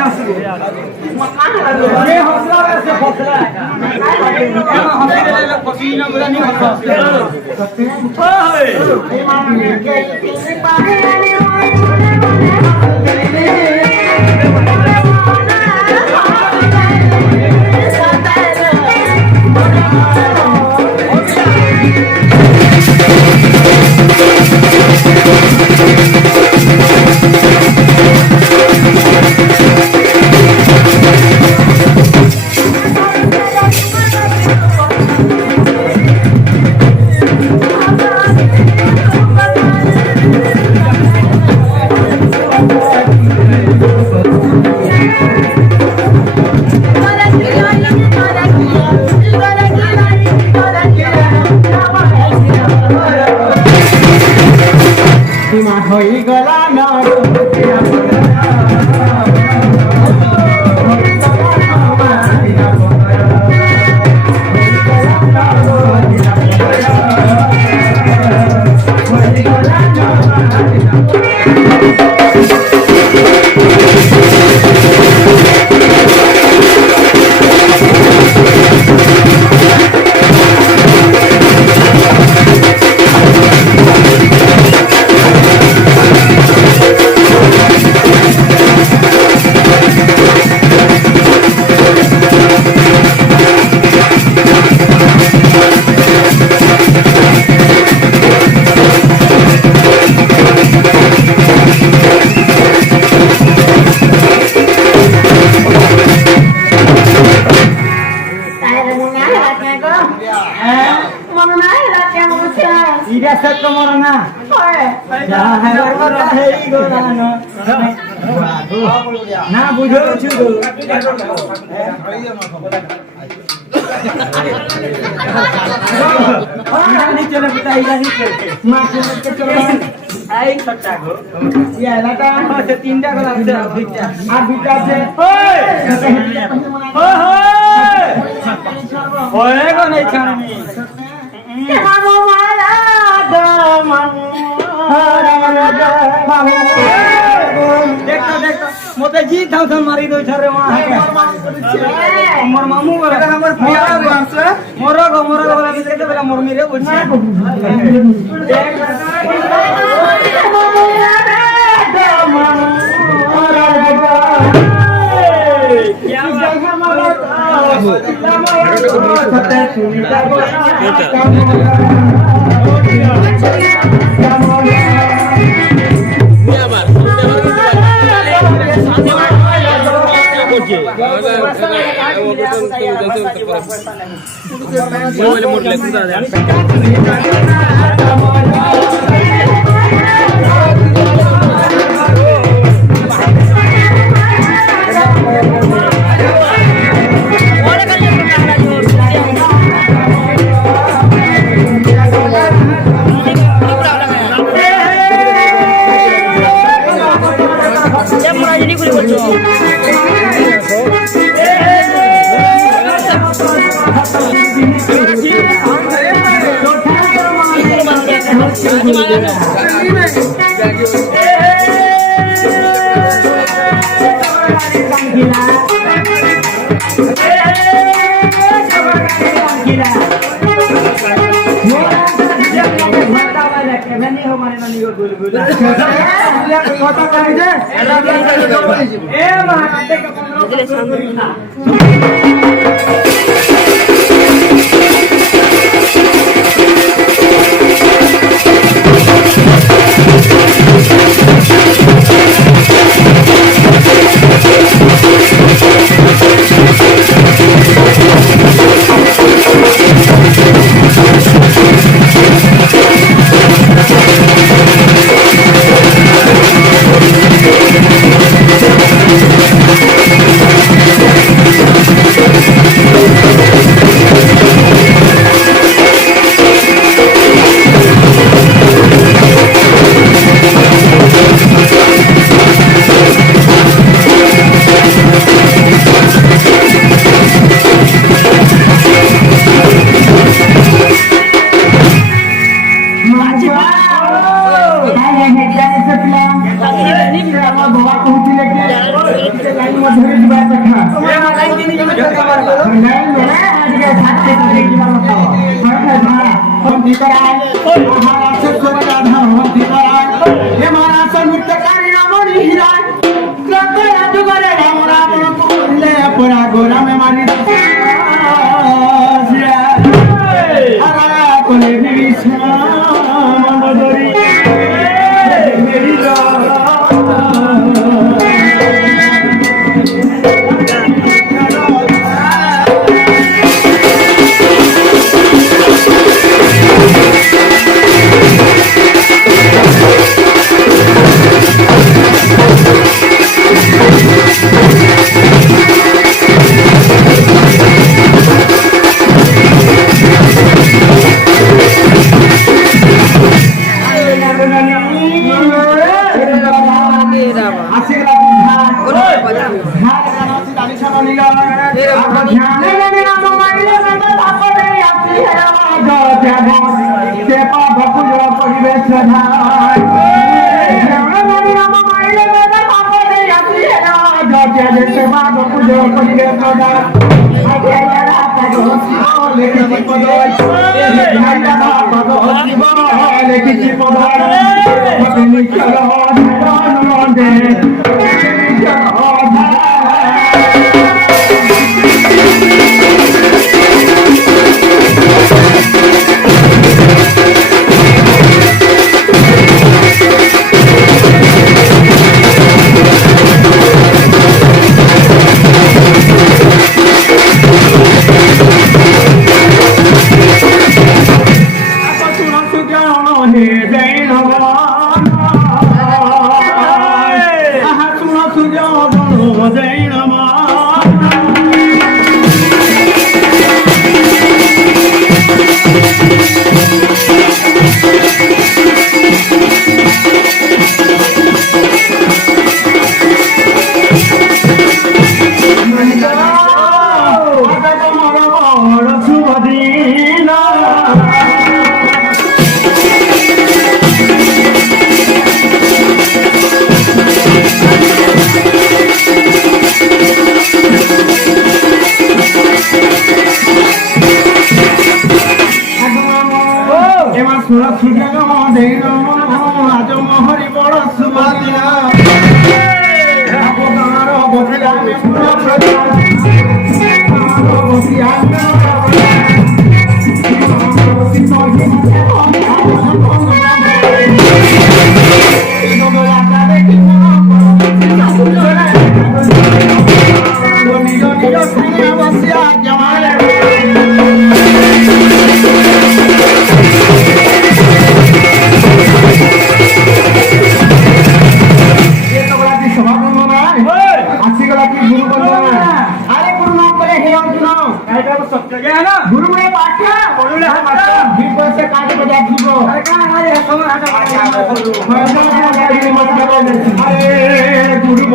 हंसू ये हौसला वैसे हौसला है हंसी ले पसीना बुरा नहीं हंसता होई गला ना ना बुझो छुदो नीचे ना बताई नहीं मां के चलो आई सट्टा को ये लटा से तीनटा को लागছে আর দুইটা আছে ওই গো নাই ছাড়নি মামু মালা দো মামু देखो देखो मोते जी थाउसन मारी दो छरे वहां हमर मामू बोले हमर फोरा वर्ष मोरो गो बोला भी देखे बेला मोर मेरे बोल ଧରି ଯିବା କଥା ଏ ମାଲାଇ କିନି ଯିବେ ଝଟକା ମାରବା ନାଇଁ ନା ଆଜିକା ଛାତି ଧରି ଯିବା କଥା हम दीकरा महाराष्ट्र सोबत हम दीकरा हे महाराष्ट्र नृत्यकारी रमणी हीरा कृपया जुगरे राम रावण को ले परा गोरा में मारी हरा कोले विष्णु मनोदरी मेरी गुरु में पाठा बोलू ले मास्टर भीड़ से काट बजा दीबो अरे का है समय हटा अरे गुरु